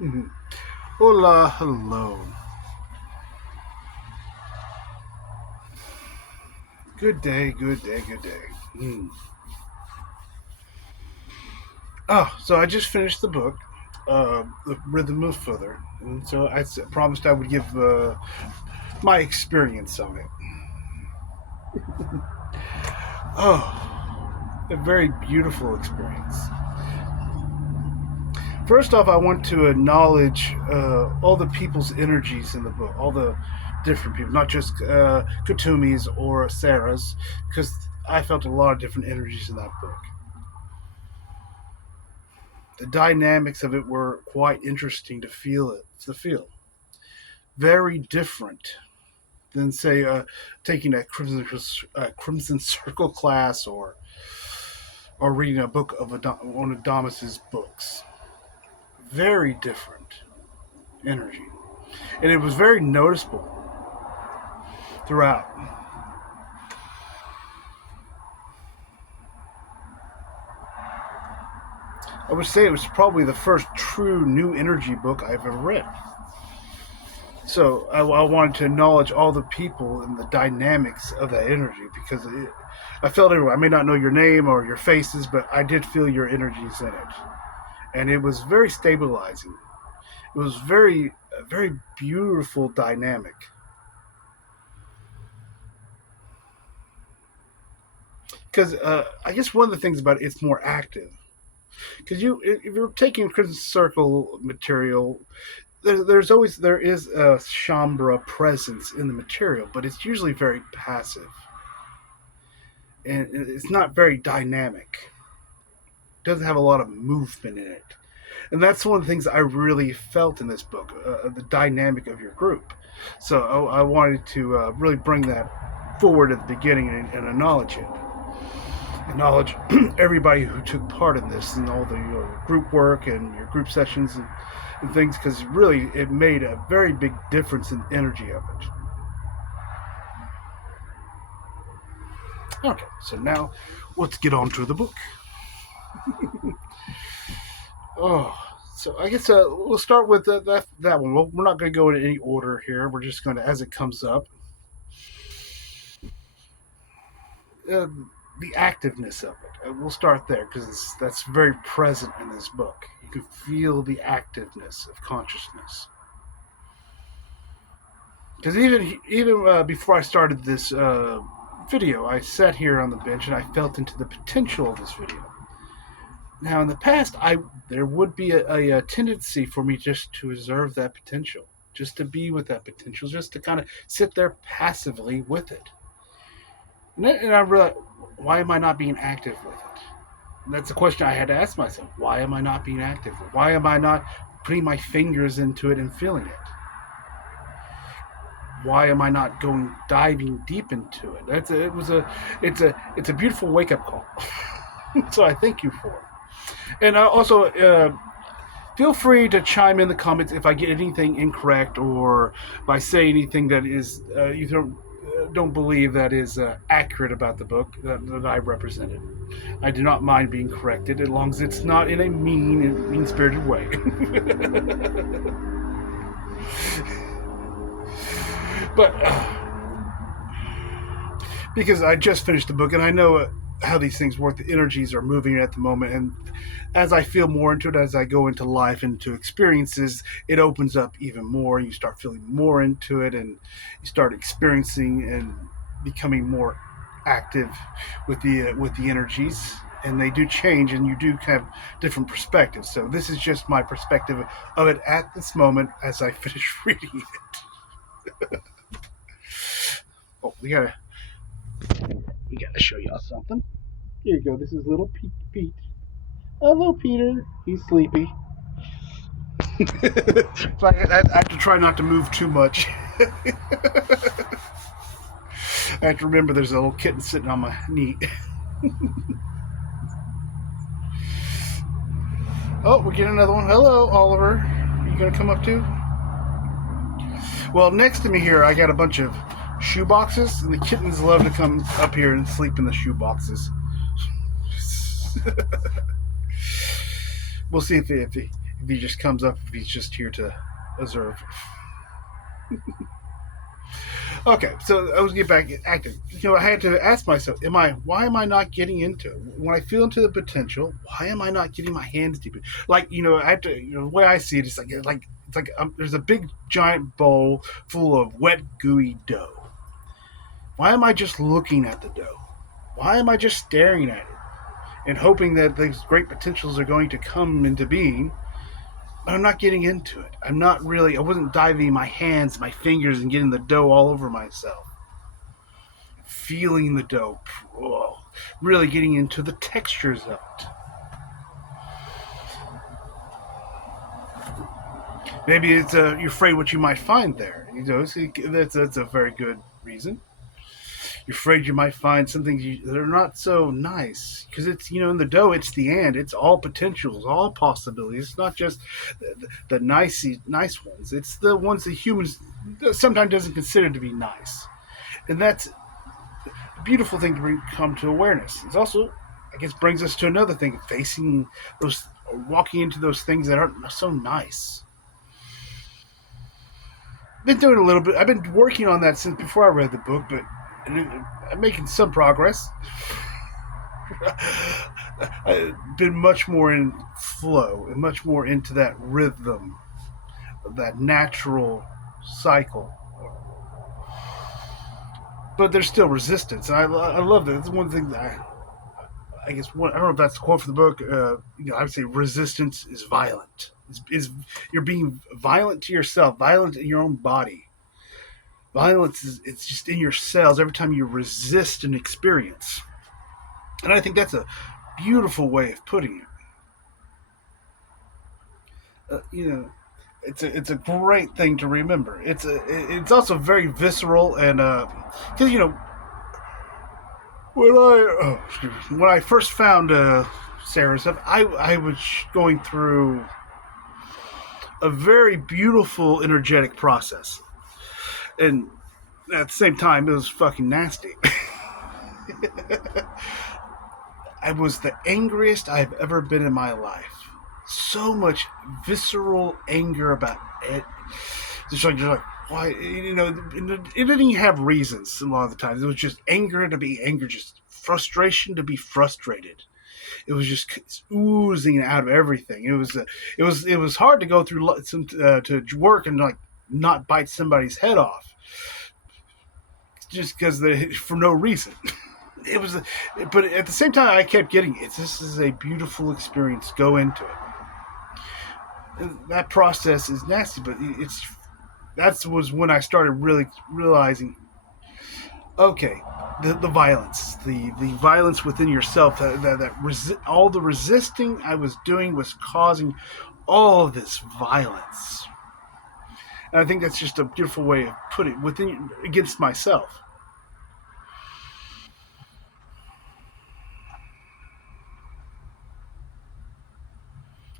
Mhm. Hola, hello. Good day, good day, good day. Mm. Oh, so I just finished the book, The Rhythm of Feather. And so promised I would give my experience on it. Oh, a very beautiful experience. First off, I want to acknowledge all the people's energies in the book, all the different people, not just Katumi's or Sarah's, because I felt a lot of different energies in that book. The dynamics of it were quite interesting to feel very different than say taking a Crimson Circle class or reading a book of one of Damas's books. Very different energy, and it was very noticeable throughout. I would say it was probably the first true new energy book I've ever read. So I wanted to acknowledge all the people and the dynamics of that energy because I felt everywhere. I may not know your name or your faces, but I did feel your energies in it, and it was very stabilizing. It was very beautiful dynamic. Because I guess one of the things about it, it's more active. Because if you're taking Crimson Circle material, there is a Shambra presence in the material, but it's usually very passive and it's not very dynamic. It doesn't have a lot of movement in it, and that's one of the things I really felt in this book, the dynamic of your group. So I wanted to really bring that forward at the beginning and acknowledge it. Acknowledge everybody who took part in this and all the group work and your group sessions and things because really it made a very big difference in the energy of it. Okay, so now let's get on to the book. Oh, so I guess we'll start with that one. Well, we're not going to go in any order here. We're just going to, as it comes up, uh, the activeness of it. We'll start there because that's very present in this book. You can feel the activeness of consciousness. Because even before I started this video, I sat here on the bench and I felt into the potential of this video. Now, in the past, I there would be a tendency for me just to observe that potential, just to be with that potential, just to kind of sit there passively with it. And I realized, why am I not being active with it? And that's a question I had to ask myself. Why am I not being active? Why am I not putting my fingers into it and feeling it? Why am I not going diving deep into it? It's a beautiful wake up call. So I thank you for it. And also, feel free to chime in the comments if I get anything incorrect or if I say anything that is you don't believe that is accurate about the book that I represented. I do not mind being corrected as long as it's not in a mean spirited way. But because I just finished the book and I know how these things work. The energies are moving at the moment, and as I feel more into it, as I go into life, into experiences, it opens up even more. You start feeling more into it, and you start experiencing and becoming more active with the energies. And they do change, and you do have different perspectives. So this is just my perspective of it at this moment as I finish reading it. Oh, we gotta show y'all something. Here you go. This is little Pete. Hello, Peter. He's sleepy. So I have to try not to move too much. I have to remember there's a little kitten sitting on my knee. Oh, we're getting another one. Hello, Oliver. You gonna come up too? Well, next to me here, I got a bunch of shoe boxes, and the kittens love to come up here and sleep in the shoe boxes. We'll see if he if he just comes up, if he's just here to observe. Okay, so I was get back active. I had to ask myself, why am I not getting into it? When I feel into the potential, why am I not getting my hands deep? Like, I have to, the way I see it is there's a big giant bowl full of wet, gooey dough. Why am I just looking at the dough? Why am I just staring at it and hoping that these great potentials are going to come into being? But I'm not getting into it. I wasn't diving my hands, my fingers, and getting the dough all over myself. Feeling the dough. Whoa, really getting into the textures of it. Maybe it's you're afraid what you might find there. That's a very good reason. You're afraid you might find some things that are not so nice because it's in the dough. It's the end. It's all potentials, all possibilities. It's not just the nice ones. It's the ones that humans sometimes doesn't consider to be nice, and that's a beautiful thing to come to awareness. It's also, I guess, brings us to another thing: facing those, walking into those things that aren't so nice. Been doing a little bit. I've been working on that since before I read the book, but I'm making some progress. I've been much more in flow and much more into that rhythm, that natural cycle. But there's still resistance, and I love that. It's one thing that I guess I don't know if that's the quote for the book. I would say resistance is violent. You're being violent to yourself, violent in your own body. Violence is it's just in your cells every time you resist an experience, and I think that's a beautiful way of putting it. It's a great thing to remember. It's also very visceral and because when I first found Sarah's stuff, I was going through a very beautiful energetic process, and at the same time, it was fucking nasty. I was the angriest I've ever been in my life. So much visceral anger about it. Just like, you're like, why? It didn't even have reasons a lot of the times. It was just anger to be angry, just frustration to be frustrated. It was just oozing out of everything. It was hard to go through to work and like not bite somebody's head off just because for no reason. It was, but at the same time, I kept getting it. This is a beautiful experience. Go into it. That process is nasty, but that was when I started really realizing, okay, the violence, the violence within yourself, all the resisting I was doing was causing all of this violence. And I think that's just a beautiful way of putting it against myself.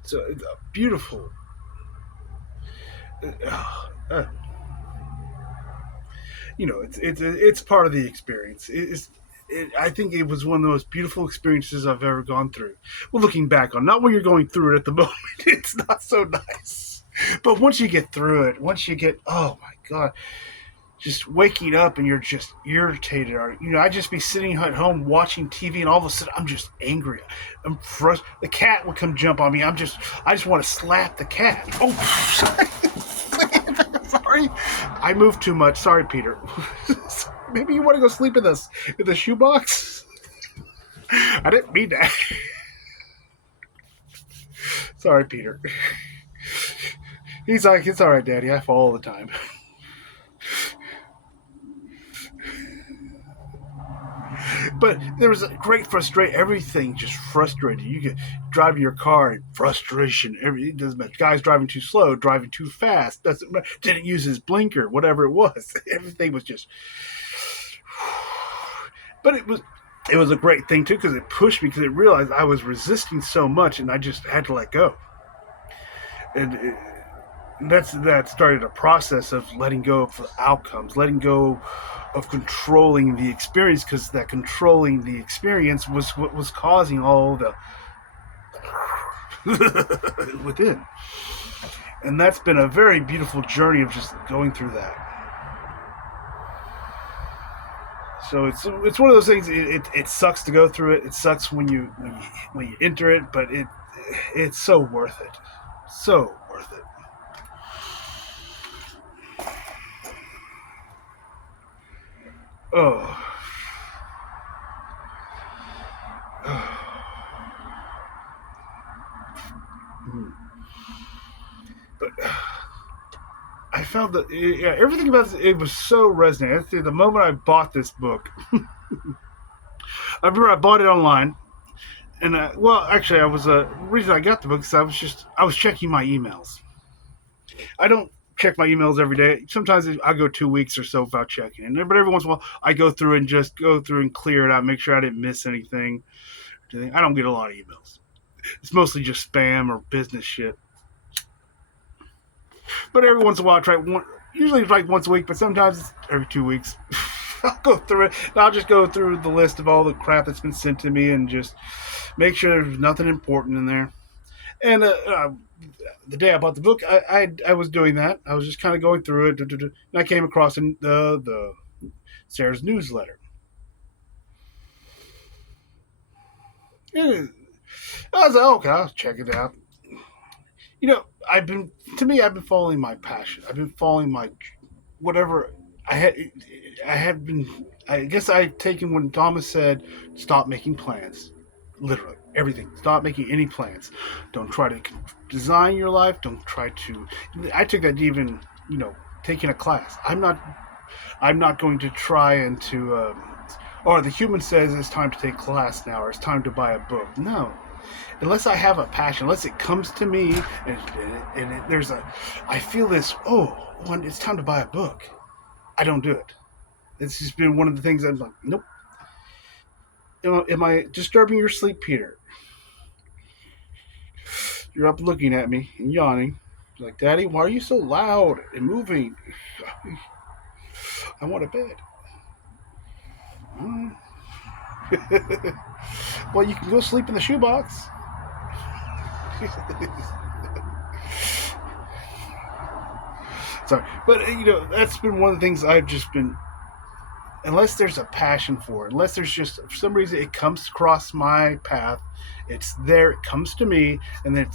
So it's a beautiful. Uh, it's part of the experience. I think it was one of the most beautiful experiences I've ever gone through. Well, looking back on, not when you're going through it at the moment, it's not so nice. But once you get through it, oh my god, just waking up and you're just irritated, or I just be sitting at home watching TV, and all of a sudden I'm just angry. I'm frustrated. The cat would come jump on me. I just want to slap the cat. Oh, sorry, I moved too much. Sorry, Peter. Maybe you want to go sleep in the shoebox. I didn't mean that. Sorry, Peter. He's like, it's all right, Daddy. I fall all the time. But there was a great frustration. Everything just frustrated. You get driving your car, frustration. It doesn't matter. Guy's driving too slow, driving too fast. Doesn't matter. Didn't use his blinker, whatever it was. Everything was just. But it was a great thing too because it pushed me because it realized I was resisting so much and I just had to let go. And that started a process of letting go of the outcomes, letting go of controlling the experience because controlling the experience was what was causing all the within. And that's been a very beautiful journey of just going through that. So it's one of those things. It sucks to go through it. It sucks when you enter it, but it's so worth it. So worth it. Oh. But I found that everything about it was so resonating. The moment I bought this book, I remember I bought it online, and well, actually, I was reason I got the book is I was checking my emails. I don't check my emails every day. Sometimes I go 2 weeks or so without checking it, but every once in a while I go through and just go through and clear it out, make sure I didn't miss anything. I don't get a lot of emails. It's mostly just spam or business shit. But every once in a while I try one. Usually it's like once a week, but sometimes it's every 2 weeks. I'll go through it. I'll just go through the list of all the crap that's been sent to me and just make sure there's nothing important in there. And the day I bought the book, I was doing that. I was just kind of going through it, and I came across the Sarah's newsletter. And I was like, okay, I'll check it out. You know, I've been following my passion. I've been following my whatever I had. I had been. I guess I've taken when Thomas said, "Stop making plans." Literally everything. Stop making any plans. Don't try to design your life. Don't try to. I took that to even taking a class. I'm not going to try and to. Or the human says it's time to take class now, or it's time to buy a book. No, unless I have a passion, unless it comes to me there's I feel this. Oh, when it's time to buy a book, I don't do it. It's just been one of the things I'm like, nope. Am I disturbing your sleep, Peter? You're up looking at me and yawning. Like, Daddy, why are you so loud and moving? I want a bed. Well, you can go sleep in the shoebox. Sorry, but that's been one of the things I've just been. Unless there's a passion for it, unless there's just for some reason it comes across my path, it's there. It comes to me, and then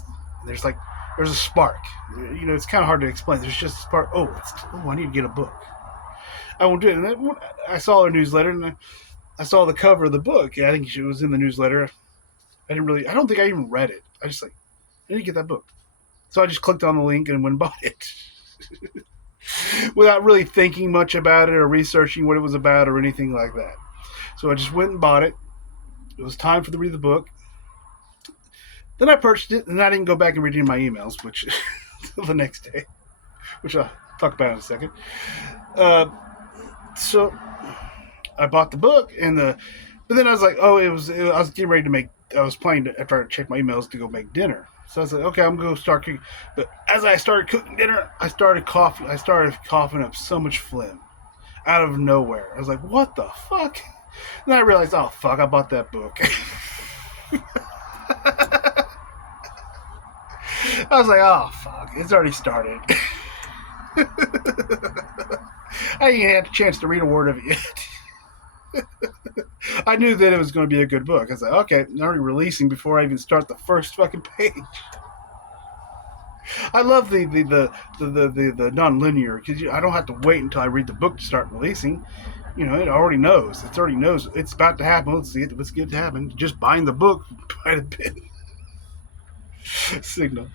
there's like there's a spark. It's kind of hard to explain. There's just a spark. I need to get a book. I won't do it. And I saw her newsletter, and I saw the cover of the book. Yeah, I think it was in the newsletter. I don't think I even read it. I just I need to get that book. So I just clicked on the link and went and bought it. Without really thinking much about it or researching what it was about or anything like that. So I just went and bought it. It was time for to read the book. Then I purchased it, and I didn't go back and read any of my emails, which the next day, which I'll talk about in a second. So I bought the book, but then I was like, I was getting ready to I was planning to, after I checked my emails, to go make dinner. So I was like, okay, I'm going to start cooking. But as I started cooking dinner, I started coughing up so much phlegm out of nowhere. I was like, what the fuck? And I realized, oh, fuck, I bought that book. I was like, oh, fuck, it's already started. I ain't had a chance to read a word of it yet. I knew that it was going to be a good book. I was like, okay, I'm already releasing before I even start the first fucking page. I love the non-linear because I don't have to wait until I read the book to start releasing. It already knows. It already knows it's about to happen. Let's see it. Let's get it to happen. Just buying the book by the bit. Signal.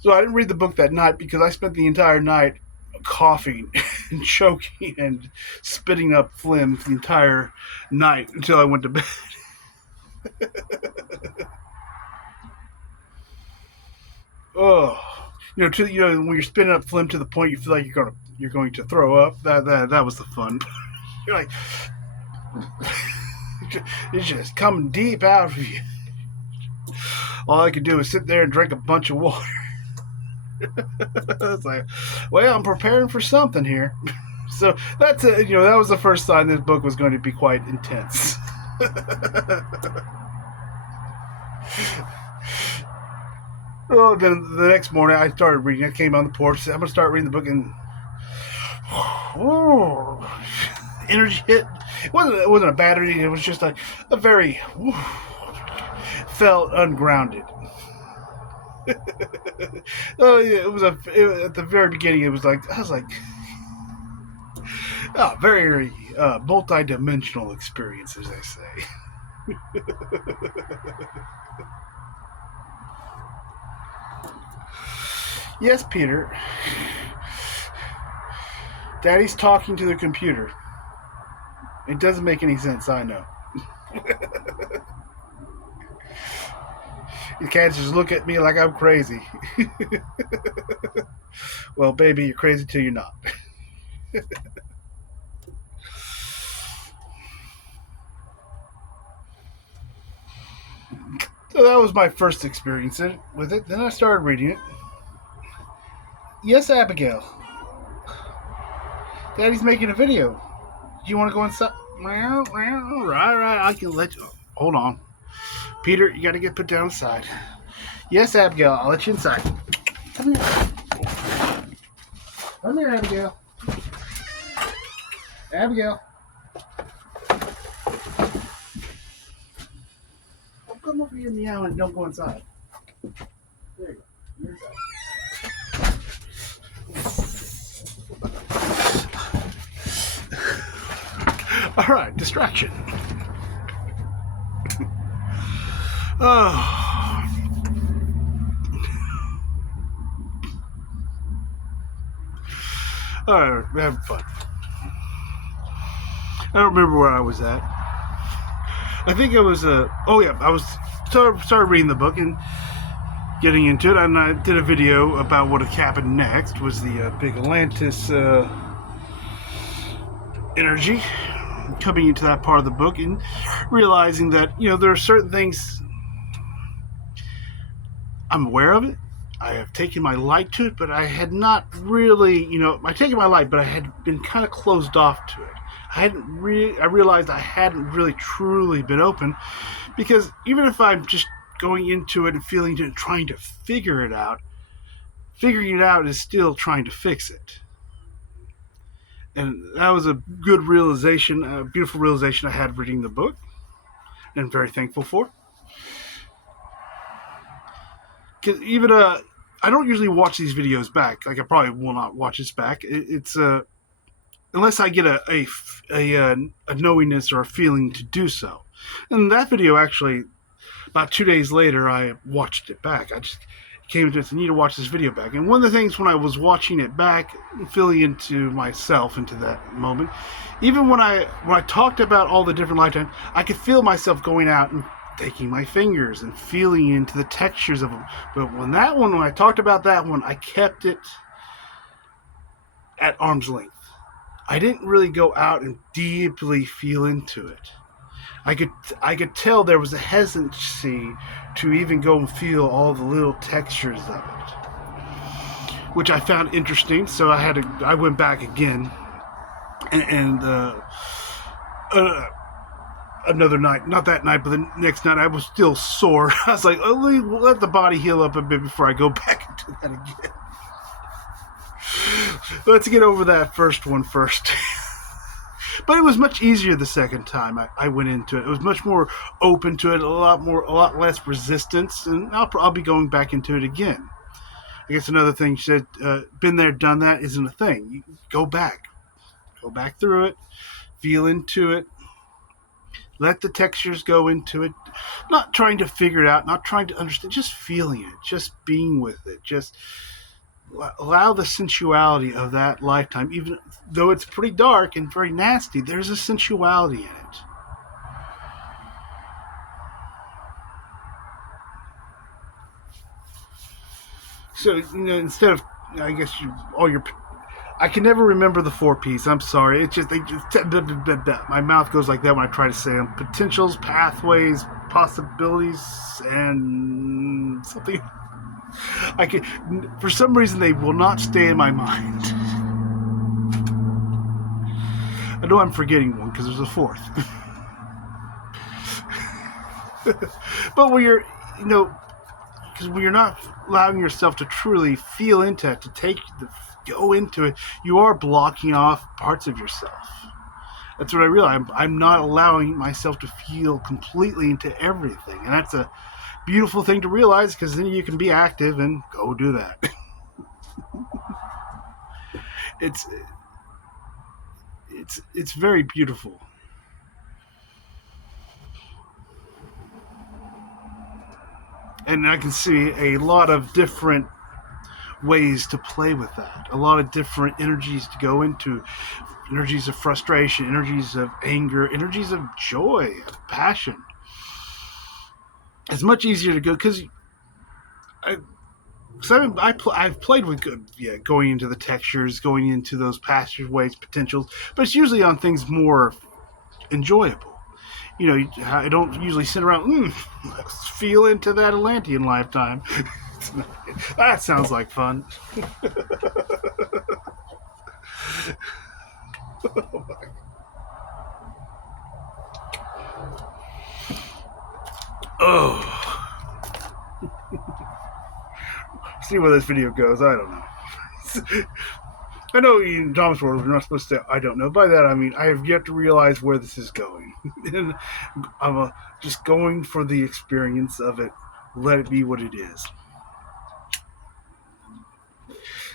So I didn't read the book that night because I spent the entire night coughing and choking and spitting up phlegm the entire night until I went to bed. Oh, when you're spitting up phlegm to the point you feel like you're going to throw up. That was the fun. You're like, it's just coming deep out of you. All I could do is sit there and drink a bunch of water. It's like, well, I'm preparing for something here. So that was the first sign this book was going to be quite intense. Oh, then the next morning I started reading. I came on the porch. Said, I'm gonna start reading the book, and oh, energy hit. It wasn't a bad reading. It was just a very felt ungrounded. Oh yeah, at the very beginning. It was like I was like, oh, very multi-dimensional experience, as they say. Yes, Peter. Daddy's talking to the computer. It doesn't make any sense, I know. You can't just look at me like I'm crazy. Well, baby, you're crazy till you're not. So that was my first experience with it. Then I started reading it. Yes, Abigail. Daddy's making a video. Do you want to go inside? Right. I can let you. Hold on. Peter, you got to get put down inside. Yes, Abigail. I'll let you inside. Come here. Come here, Abigail. Abigail. Don't come over here meow and don't go inside. There you go. You're inside. All right, distraction. Oh. All right, we're having fun. I don't remember where I was at. I think it was I was started reading the book and getting into it, and I did a video about what happened next. Was the big Atlantis energy coming into that part of the book, and realizing that there are certain things I'm aware of it. I have taken my light to it, but I had not really, I taken my light, but I had been kind of closed off to it. I realized I hadn't really truly been open, because even if I'm just going into it and feeling it and trying to figure it out, figuring it out is still trying to fix it. And that was a good realization, a beautiful realization I had reading the book, and I'm very thankful for. Because even I don't usually watch these videos back. Like, I probably will not watch this back. It's unless I get a knowingness or a feeling to do so. And that video, actually, about 2 days later, I watched it back. I just came to it, I need to watch this video back. And one of the things when I was watching it back, feeling into myself, into that moment, even when I talked about all the different lifetimes, I could feel myself going out and taking my fingers and feeling into the textures of them. But when I talked about that one, I kept it at arm's length. I didn't really go out and deeply feel into it. I could tell there was a hesitancy to even go and feel all the little textures of it, which I found interesting. So I went back again, and another night, not that night, but the next night, I was still sore. I was like, oh, let the body heal up a bit before I go back into that again. Let's get over that first one first. But it was much easier the second time I went into it. It was much more open to it, a lot less resistance, and I'll be going back into it again. I guess another thing she said, been there, done that isn't a thing. You go back through it, feel into it, let the textures go into it, not trying to figure it out, not trying to understand, just feeling it, just being with it, just allow the sensuality of that lifetime. Even though it's pretty dark and very nasty, there's a sensuality in it. So, instead of, I guess, I can never remember the 4 P's. I'm sorry. It's just, my mouth goes like that when I try to say them. Potentials, pathways, possibilities, and something. For some reason, they will not stay in my mind. I know I'm forgetting one because there's a 4th. But when you're, you know, because when you're not allowing yourself to truly feel into it, to go into it, you are blocking off parts of yourself. That's what I realize. I'm not allowing myself to feel completely into everything, and that's a beautiful thing to realize, because then you can be active and go do that. it's it's very beautiful. And I can see a lot of different ways to play with that. A lot of different energies to go into. Energies of frustration, energies of anger, energies of joy, of passion. It's much easier to go because I've played with going into the textures, going into those passageways, potentials, but it's usually on things more enjoyable. You know, I don't usually sit around, let's feel into that Atlantean lifetime. That sounds like fun. Oh, see where this video goes. I don't know. I know in Thomas World we're not supposed to. I don't know. By that I mean I have yet to realize where this is going, and I'm just going for the experience of it. Let it be what it is.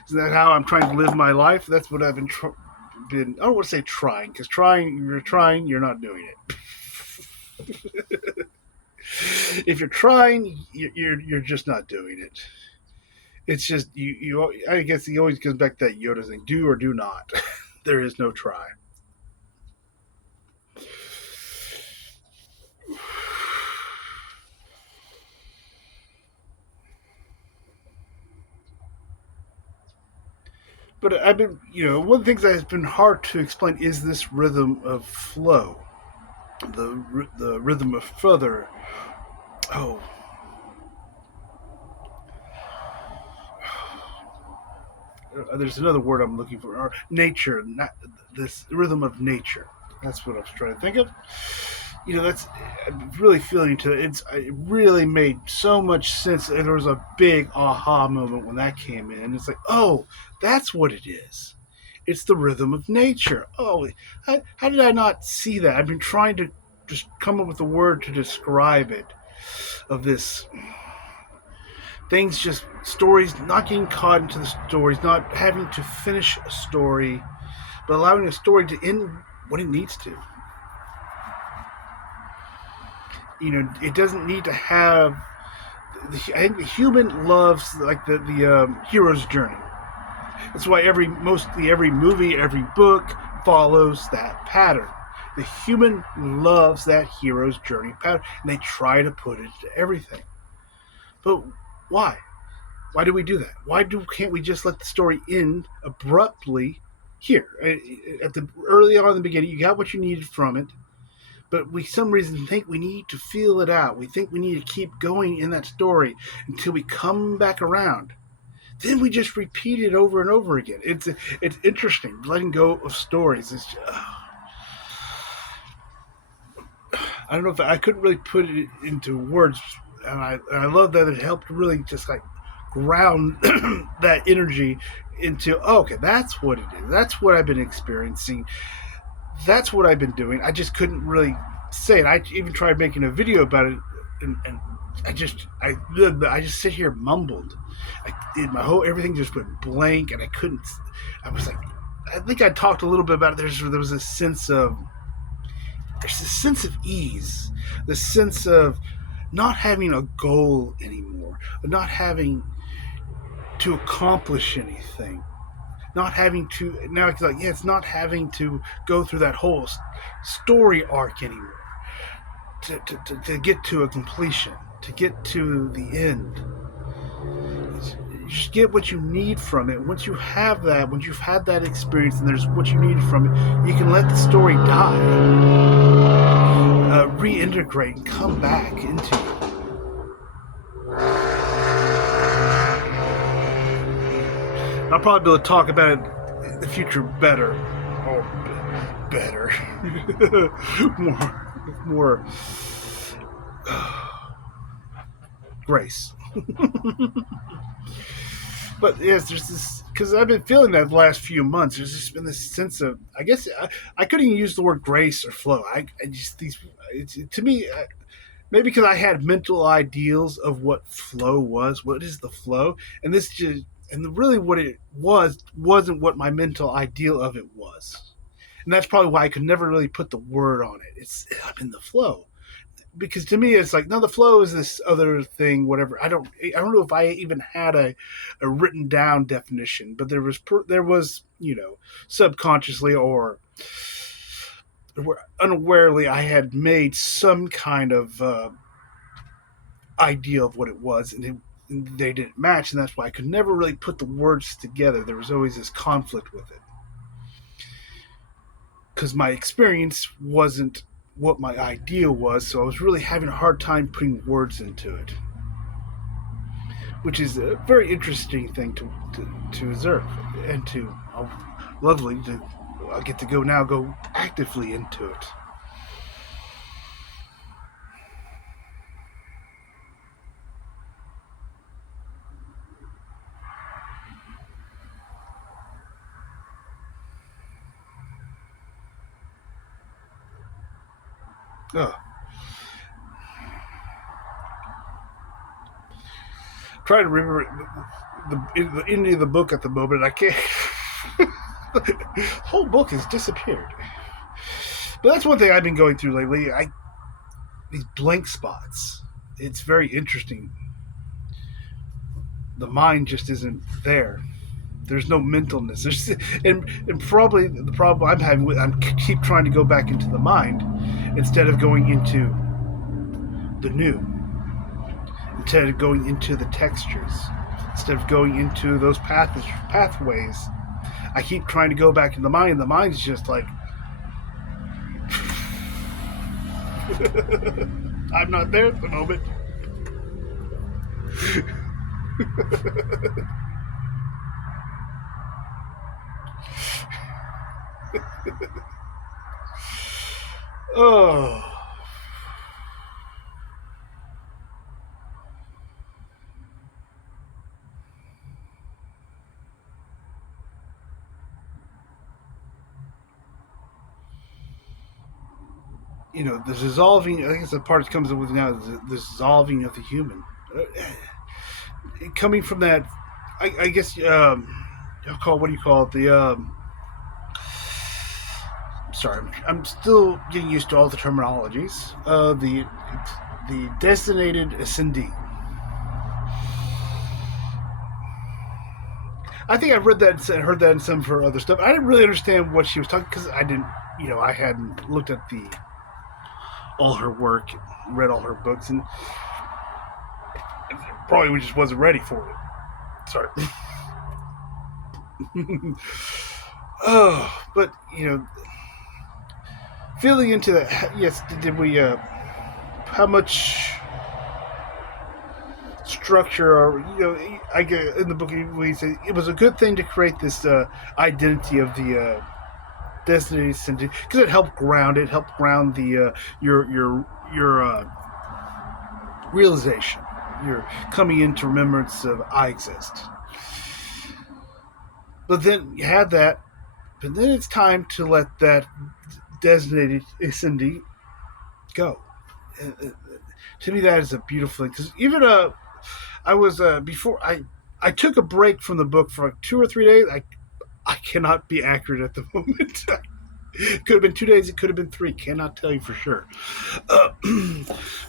Is that how I'm trying to live my life? That's what I've been. I don't want to say trying, because trying, you're not doing it. If you're trying, you're just not doing it. It's just you. I guess it always comes back to that Yoda thing: do or do not. There is no try. But I've been, one of the things that has been hard to explain is this rhythm of flow, the rhythm of further. Oh, there's another word I'm looking for. Or nature, not this rhythm of nature. That's what I was trying to think of. That's I'm really feeling into it. It really made so much sense. And there was a big aha moment when that came in. It's like, oh, that's what it is. It's the rhythm of nature. Oh, how did I not see that? I've been trying to just come up with a word to describe it. Of this things, just stories, not getting caught into the stories, not having to finish a story, but allowing a story to end when it needs to. It doesn't need to have. I think the human loves like the hero's journey. That's why mostly every movie, every book follows that pattern. The human loves that hero's journey pattern, and they try to put it into everything. But why? Why do we do that? Can't we just let the story end abruptly here? At the early on in the beginning, you got what you needed from it, but we some reason think we need to feel it out. We think we need to keep going in that story until we come back around. Then we just repeat it over and over again. It's interesting letting go of stories. I don't know if I couldn't really put it into words, and I love that it helped really just like ground that energy into, oh, okay, that's what it is. That's what I've been experiencing. That's what I've been doing. I just couldn't really say it. I even tried making a video about it, and I just sit here mumbled. Everything just went blank, and I couldn't. I was like, I think I talked a little bit about it. There was a sense of ease, the sense of not having a goal anymore, not having to accomplish anything, not having to now it's like, yeah, it's not having to go through that whole story arc anymore to get to a completion, to get to the end. You just get what you need from it. Once you have that, once you've had that experience and there's what you need from it, you can let the story die, reintegrate and come back into it. I'll probably be able to talk about it in the future better. Better. more Grace. But yes, there's this because I've been feeling that the last few months. There's just been this sense of, I guess, I couldn't even use the word grace or flow. I just these to me, maybe because I had mental ideals of what flow was. What is the flow? And this just really what it was wasn't what my mental ideal of it was. And that's probably why I could never really put the word on it. I'm in the flow because to me it's like, no, the flow is this other thing, whatever. I don't know if I even had a written down definition, but there was subconsciously or unawarely I had made some kind of idea of what it was, and they didn't match, and that's why I could never really put the words together. There was always this conflict with it because my experience wasn't what my ideal was, so I was really having a hard time putting words into it, which is a very interesting thing to observe and to lovely to I get to go actively into it. Oh, try to remember the ending of the book at the moment. I can't. The whole book has disappeared. But that's one thing I've been going through lately. I these blank spots. It's very interesting. The mind just isn't there. There's no mentalness. And probably the problem I'm having with I'm keep trying to go back into the mind instead of going into the new, instead of going into the textures, instead of going into those pathways. I keep trying to go back in the mind. The mind's just like I'm not there at the moment. Oh, the dissolving. I think it's the part that comes up with now. The dissolving of the human, coming from that. I guess I'll call what do you call it? Sorry, I'm still getting used to all the terminologies. The designated ascendee. I think I've read that and heard that in some of her other stuff. I didn't really understand what she was talking because I didn't, I hadn't looked at the all her work, read all her books, and probably just wasn't ready for it. Sorry. Oh, but feeling into that. Yes, did we? How much structure, or I get in the book we say it was a good thing to create this identity of the destiny because it helped ground the your realization. You're coming into remembrance of I exist. But then you had that, but then it's time to let that designated ascendee go. To me, that is a beautiful thing because even I was before I took a break from the book for like 2 or 3 days. I cannot be accurate at the moment. It could have been 2 days. It could have been three. Cannot tell you for sure. Uh,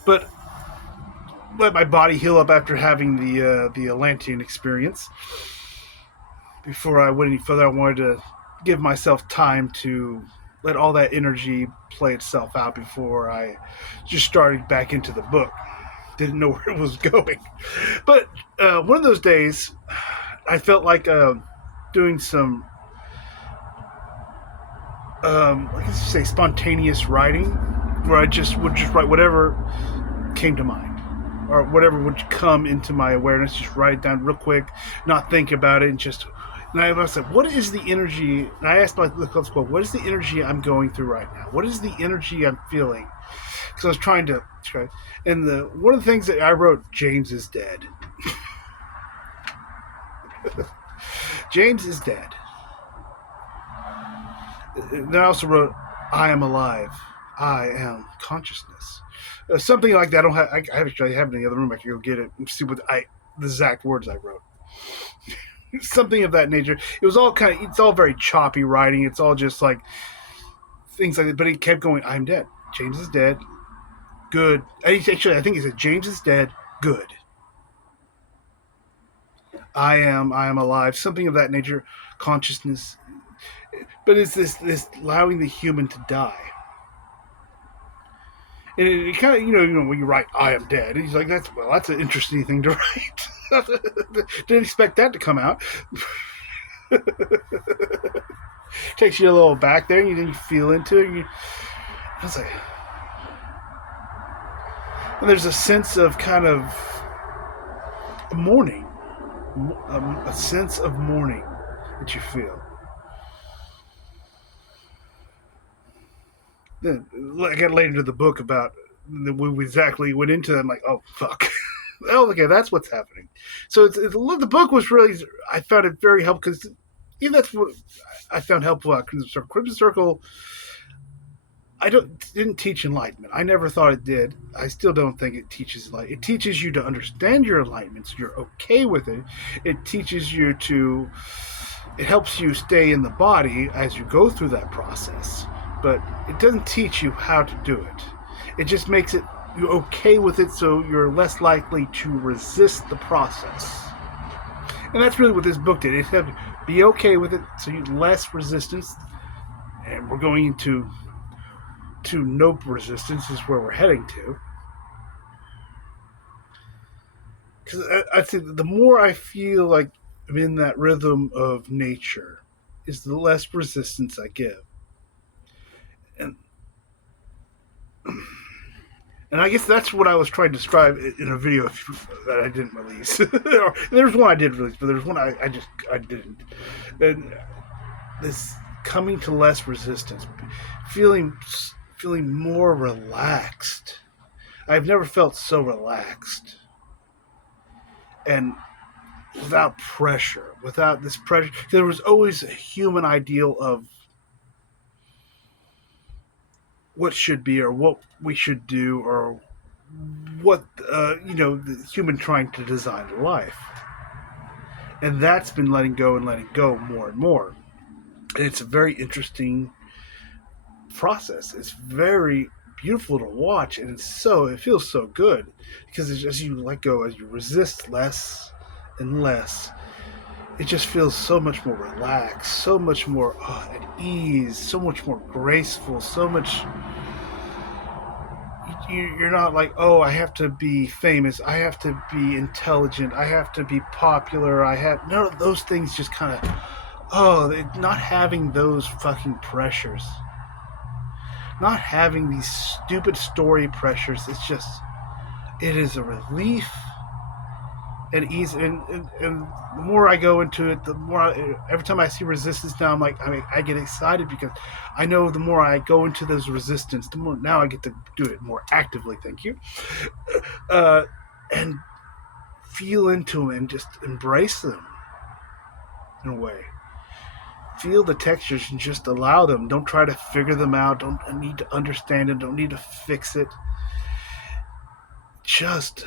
but let my body heal up after having the Atlantean experience. Before I went any further, I wanted to give myself time to let all that energy play itself out before I just started back into the book. Didn't know where it was going. But one of those days, I felt like doing some, I guess you say, spontaneous writing, where I just would just write whatever came to mind, or whatever would come into my awareness. Just write it down real quick, not think about it, and just. And I was like, "What is the energy?" And I asked my quote, "What is the energy I'm going through right now? What is the energy I'm feeling because I was trying to describe. And the one of the things that I wrote, James is dead. James is dead. Then I also wrote, I am alive. I am consciousness. Something like that. I don't have. I actually have it in the other room. I can go get it and see what the exact words I wrote. Something of that nature. It was all kind of. It's all very choppy writing. It's all just like things like that. But he kept going. I'm dead. James is dead. Good. Actually, I think he said James is dead. Good. I am. I am alive. Something of that nature. Consciousness. But it's this allowing the human to die. And it kind of, when you write "I am dead," he's like, that's an interesting thing to write. Didn't expect that to come out. Takes you a little back there, and you feel into it. I was like, and there's a sense of kind of mourning, a sense of mourning that you feel. Then I got later into the book about we exactly went into that. I'm like, oh fuck. Oh, okay, that's what's happening. So the book was really, I found it very helpful because even that's what I found helpful about Crimson Circle. Crimson Circle, didn't teach enlightenment. I never thought it did. I still don't think it teaches enlightenment. It teaches you to understand your enlightenment, so you're okay with it. It teaches you to. It helps you stay in the body as you go through that process, but it doesn't teach you how to do it. It just makes it you're okay with it, so you're less likely to resist the process. And that's really what this book did. It said, be okay with it, so you less resistance. And we're going into no resistance is where we're heading to. Because I'd say the more I feel like I'm in that rhythm of nature, is the less resistance I give. And And I guess that's what I was trying to describe in a video that I didn't release. There's one I did release, but there's one I didn't. And this coming to less resistance, feeling more relaxed. I've never felt so relaxed, and without pressure, without this pressure. There was always a human ideal of what should be or what we should do or what the human trying to design a life, and that's been letting go more and more. And it's a very interesting process. It's very beautiful to watch, and it feels so good because as you let go, as you resist less and less, it just feels so much more relaxed, so much more at ease, so much more graceful, so much. You're not like, oh, I have to be famous, I have to be intelligent, I have to be popular, I have no those things. Just kind of not having those fucking pressures, not having these stupid story pressures. It is a relief and ease. And the more I go into it, the more every time I see resistance now, I get excited because I know the more I go into those resistance, the more now I get to do it more actively. Thank you. And feel into them and just embrace them in a way. Feel the textures and just allow them. Don't try to figure them out. Don't need to understand it. Don't need to fix it. Just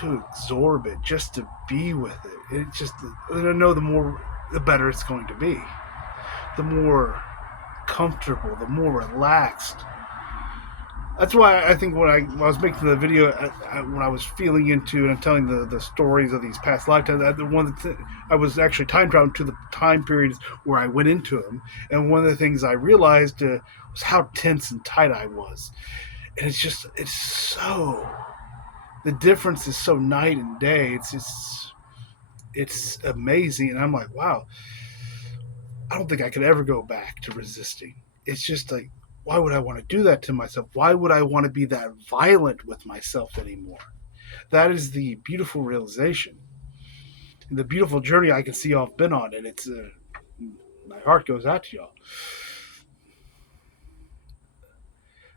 to absorb it, just to be with it. It just, I know the better it's going to be. The more comfortable, the more relaxed. That's why I think when I was making the video, when I was feeling into and I'm telling the stories of these past lifetimes, I was actually time traveling to the time periods where I went into them. And one of the things I realized was how tense and tight I was. And it's so, the difference is so night and day. It's amazing. And I'm like, wow, I don't think I could ever go back to resisting. It's just like, why would I want to do that to myself? Why would I want to be that violent with myself anymore? That is the beautiful realization and the beautiful journey I can see y'all have been on. And it's my heart goes out to y'all.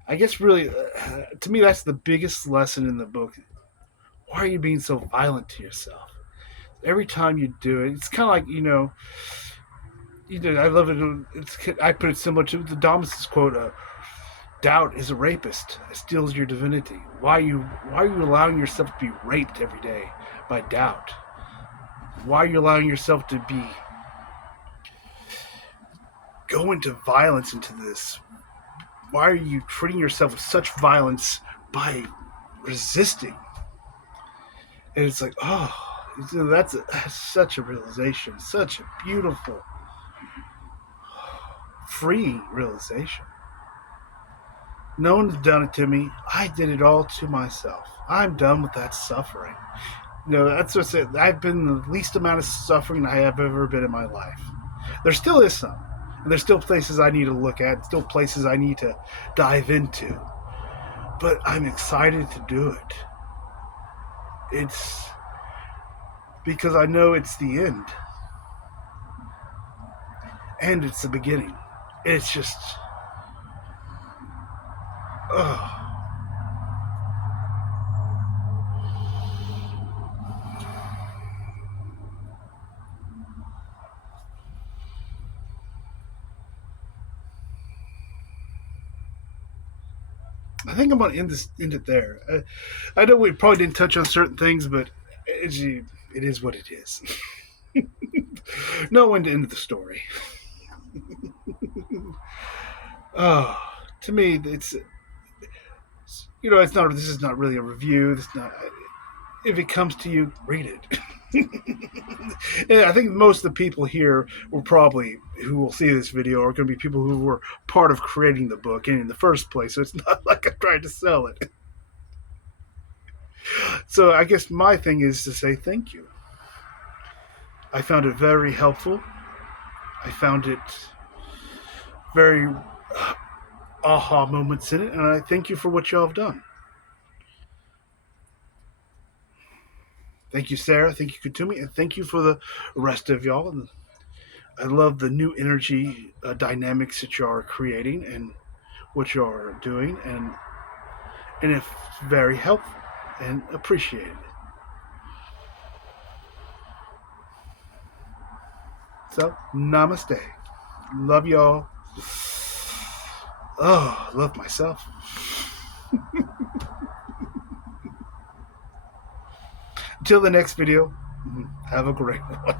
I guess really, to me, that's the biggest lesson in the book. Why are you being so violent to yourself? Every time you do it, it's kind of like I love it. I put it similar to the Domus's quote: "Doubt is a rapist. It steals your divinity." Why are you allowing yourself to be raped every day by doubt? Why are you allowing yourself to be go into violence into this? Why are you treating yourself with such violence by resisting? And it's like, oh, that's such a realization, such a beautiful, freeing realization. No one's done it to me. I did it all to myself. I'm done with that suffering. That's what I said. I've been the least amount of suffering I have ever been in my life. There still is some. And there's still places I need to look at, still places I need to dive into. But I'm excited to do it. It's because I know it's the end. And it's the beginning. It's just, oh, I think I'm gonna end it there. I know we probably didn't touch on certain things, but it is what it is. No one to end the story. Oh, to me, it's not. This is not really a review. This not. If it comes to you, read it. And I think most of the people here will probably who will see this video are going to be people who were part of creating the book and in the first place. So it's not like I'm trying to sell it. So I guess my thing is to say thank you. I found it very helpful. I found it very aha moments in it, and I thank you for what y'all have done. Thank you, Sarah. Thank you, Katumi, and thank you for the rest of y'all. And I love the new energy dynamics that you are creating and what you are doing, and it's very helpful and appreciated. So, namaste. Love y'all. Oh, love myself. Until the next video, have a great one.